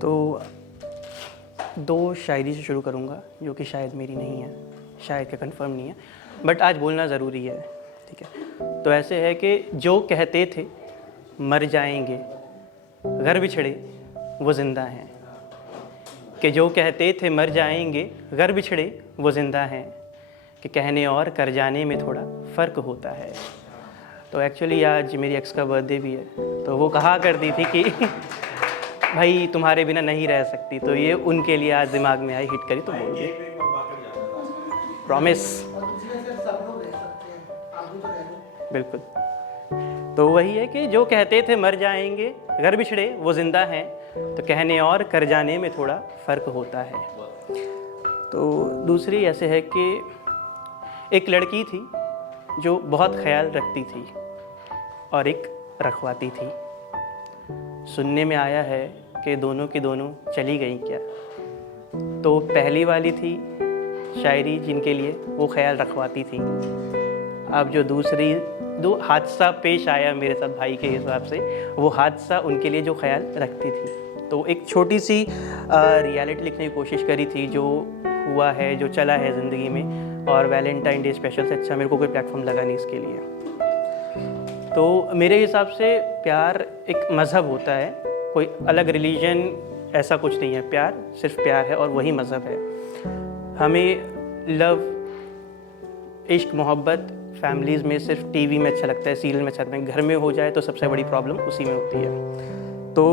तो दो शायरी से शुरू करूँगा जो कि शायद मेरी नहीं है, शायद का कंफर्म नहीं है, बट आज बोलना ज़रूरी है। ठीक है, तो ऐसे है कि जो कहते थे मर जाएंगे घर बिछड़े वो ज़िंदा हैं, कि जो कहते थे मर जाएंगे घर बिछड़े वो ज़िंदा हैं, कि कहने और कर जाने में थोड़ा फ़र्क होता है। तो एक्चुअली आज मेरी एक्स का बर्थडे भी है, तो वो कहा करती थी कि भाई तुम्हारे बिना नहीं रह सकती, तो ये उनके लिए आज दिमाग में आई, हिट करी तो बोल दी। प्रॉमिस, बिल्कुल। तो वही है कि जो कहते थे मर जाएंगे घर बिछड़े वो ज़िंदा हैं, तो कहने और कर जाने में थोड़ा फ़र्क होता है। तो दूसरी ऐसे है कि एक लड़की थी जो बहुत ख्याल रखती थी और एक रखवाती थी। सुनने में आया है कि दोनों की दोनों चली गई क्या। तो पहली वाली थी शायरी जिनके लिए वो ख्याल रखवाती थी। अब जो दूसरी दो हादसा पेश आया मेरे साथ भाई के हिसाब से, वो हादसा उनके लिए जो ख्याल रखती थी। तो एक छोटी सी रियलिटी लिखने की कोशिश करी थी, जो हुआ है, जो चला है ज़िंदगी में, और वैलेंटाइन डे स्पेशल से अच्छा मेरे को कोई प्लेटफॉर्म लगा नहीं इसके लिए। तो मेरे हिसाब से प्यार एक मज़हब होता है, कोई अलग रिलीजन ऐसा कुछ नहीं है। प्यार सिर्फ प्यार है और वही मज़हब है। हमें लव, इश्क, मोहब्बत फैमिलीज़ में सिर्फ टीवी में अच्छा लगता है, सीरियल में अच्छा लगता है, घर में हो जाए तो सबसे बड़ी प्रॉब्लम उसी में होती है। तो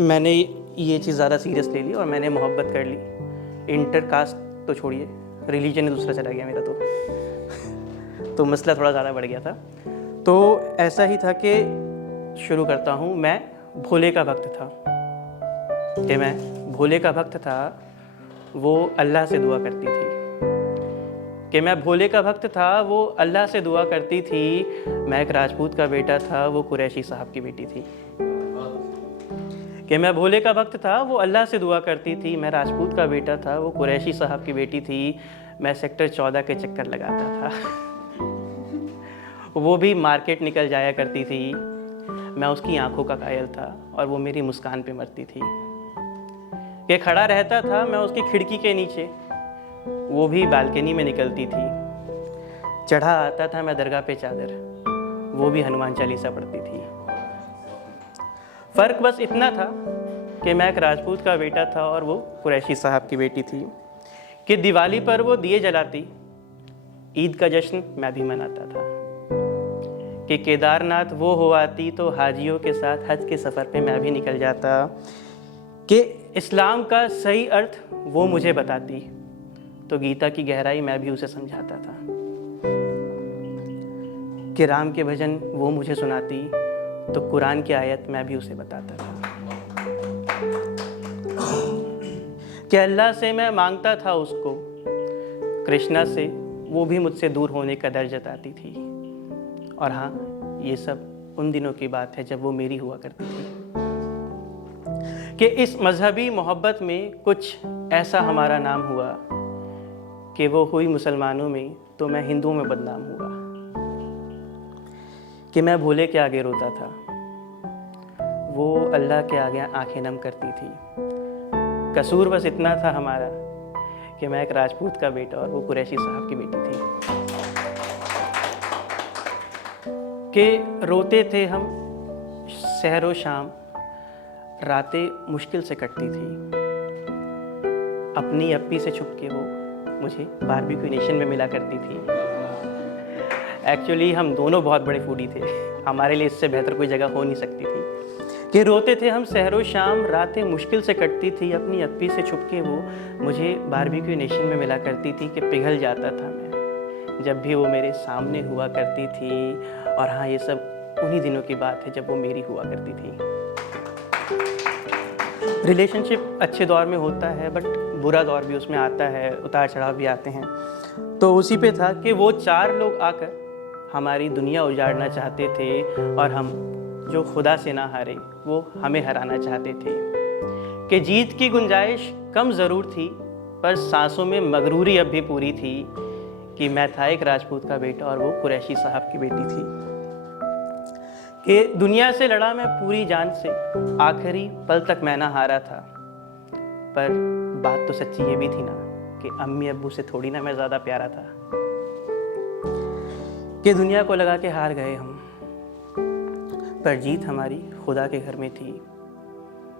मैंने ये चीज़ ज़्यादा सीरियस ले ली और मैंने मोहब्बत कर ली। इंटर कास्ट तो छोड़िए, रिलीजन ही दूसरा चला गया मेरा तो मसला थोड़ा ज़्यादा बढ़ गया था। तो ऐसा ही था कि शुरू करता हूँ। मैं भोले का भक्त था, कि मैं भोले का भक्त था, वो अल्लाह से दुआ करती थी। कि मैं भोले का भक्त था, वो अल्लाह से दुआ करती थी। मैं एक राजपूत का बेटा था, वो कुरैशी साहब की बेटी थी। कि मैं भोले का भक्त था, वो अल्लाह से दुआ करती थी। मैं राजपूत का बेटा था, वो कुरैशी साहब की बेटी थी। मैं सेक्टर 14 के चक्कर लगाता था, वो भी मार्केट निकल जाया करती थी। मैं उसकी आंखों का कायल था और वो मेरी मुस्कान पे मरती थी। कि खड़ा रहता था मैं उसकी खिड़की के नीचे, वो भी बालकनी में निकलती थी। चढ़ा आता था मैं दरगाह पे चादर, वो भी हनुमान चालीसा पढ़ती थी। फ़र्क बस इतना था कि मैं एक राजपूत का बेटा था और वो कुरैशी साहब की बेटी थी। कि दिवाली पर वो दिए जलाती, ईद का जश्न मैं भी मनाता था। कि केदारनाथ वो हो आती तो हाजियों के साथ हज के सफ़र पे मैं भी निकल जाता। कि इस्लाम का सही अर्थ वो मुझे बताती, तो गीता की गहराई मैं भी उसे समझाता था। कि राम के भजन वो मुझे सुनाती, तो कुरान की आयत मैं भी उसे बताता था। कि अल्लाह से मैं मांगता था उसको, कृष्णा से वो भी मुझसे दूर होने का दर्द जताती थी। और हाँ, ये सब उन दिनों की बात है जब वो मेरी हुआ करती थी। कि इस मजहबी मोहब्बत में कुछ ऐसा हमारा नाम हुआ कि वो हुई मुसलमानों में तो मैं हिंदुओं में बदनाम हुआ। कि मैं भोले के आगे रोता था, वो अल्लाह के आगे आंखें नम करती थी। कसूर बस इतना था हमारा कि मैं एक राजपूत का बेटा और वो कुरैशी साहब की बेटी थी। कि रोते थे हम सहरो शाम, रातें मुश्किल से कटती थी। अपनी अप्पी से छुप के वो मुझे बारबेक्यू नेशन में मिला करती थी। एक्चुअली हम दोनों बहुत बड़े फूडी थे, हमारे लिए इससे बेहतर कोई जगह हो नहीं सकती थी। कि रोते थे हम सहरो शाम, रातें मुश्किल से कटती थी। अपनी अप्पी से छुप के वो मुझे बारबेक्यू नेशन में मिला करती थी। कि पिघल जाता था मैं जब भी वो मेरे सामने हुआ करती थी। और हाँ, ये सब उन्हीं दिनों की बात है जब वो मेरी हुआ करती थी। रिलेशनशिप अच्छे दौर में होता है, बट बुरा दौर भी उसमें आता है, उतार चढ़ाव भी आते हैं। तो उसी पे था कि वो चार लोग आकर हमारी दुनिया उजाड़ना चाहते थे, और हम जो खुदा से ना हारे वो हमें हराना चाहते थे। कि जीत की गुंजाइश कम ज़रूर थी, पर सांसों में मगरूरी अब भी पूरी थी। कि मैं था एक राजपूत का बेटा और वो कुरैशी साहब की बेटी थी। कि दुनिया से लड़ा मैं पूरी जान से, आखिरी पल तक मैं ना हारा था। पर बात तो सच्ची ये भी थी ना कि अम्मी अब्बू से थोड़ी ना मैं ज़्यादा प्यारा था, कि दुनिया को लगा के हार गए हम, पर जीत हमारी खुदा के घर में थी।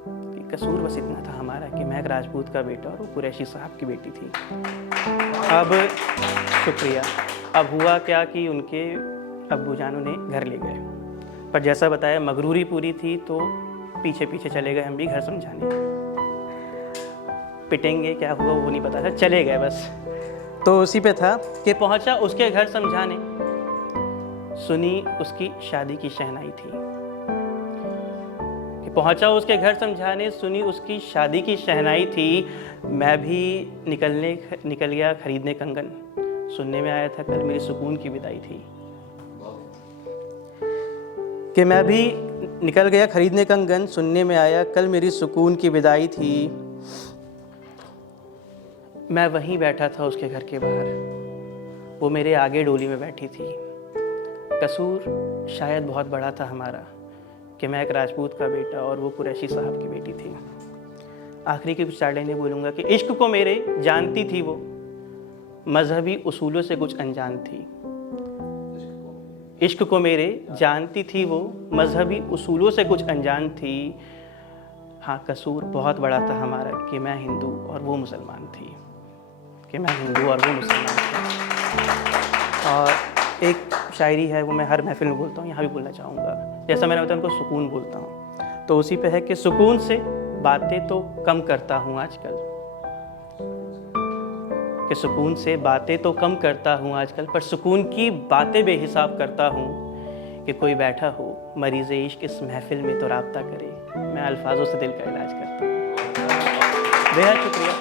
कि कसूर बस इतना था हमारा कि मैं एक राजपूत का बेटा और वो कुरैशी साहब की बेटी थी। अब शुक्रिया। अब हुआ क्या कि उनके अब्बू जान उन्हें घर ले गए, पर जैसा बताया मगरूरी पूरी थी तो पीछे पीछे चले गए हम भी घर समझाने। पिटेंगे क्या हुआ वो नहीं पता था, चले गए बस। तो उसी पे था कि पहुंचा उसके घर समझाने, सुनी उसकी शादी की शहनाई थी। कि पहुंचा उसके घर समझाने, सुनी उसकी शादी की शहनाई थी। मैं भी निकल गया खरीदने कंगन, सुनने में आया था कल मेरी सुकून की विदाई थी। कि मैं भी निकल गया खरीदने कंगन, सुनने में आया कल मेरी सुकून की विदाई थी। मैं वहीं बैठा था उसके घर के बाहर, वो मेरे आगे डोली में बैठी थी। कसूर शायद बहुत बड़ा था हमारा कि मैं एक राजपूत का बेटा और वो कुरैशी साहब की बेटी थी। आखिरी की कुछ 4 लाइनें बोलूँगा कि इश्क को मेरे जानती थी वो, मजहबी उसूलों से कुछ अनजान थी। इश्क को मेरे जानती थी वो, मजहबी उसूलों से कुछ अनजान थी। हाँ, कसूर बहुत बड़ा था हमारा कि मैं हिंदू और वो मुसलमान थी, कि मैं हिंदू और वो मुसलमान थी। और एक शायरी है, वो मैं हर महफिल में बोलता हूँ, यहाँ भी बोलना चाहूँगा। जैसा मैंने बताया उनको सुकून बोलता हूँ, तो उसी पे है कि सुकून से बातें तो कम करता हूँ आजकल, कि सुकून से बातें तो कम करता हूँ आजकल, पर सुकून की बातें बेहिसाब करता हूँ। कि कोई बैठा हो मरीज़ इश्क इस महफिल में तो राब्ता करे, मैं अल्फाजों से दिल का इलाज करता हूँ। बेहद शुक्रिया।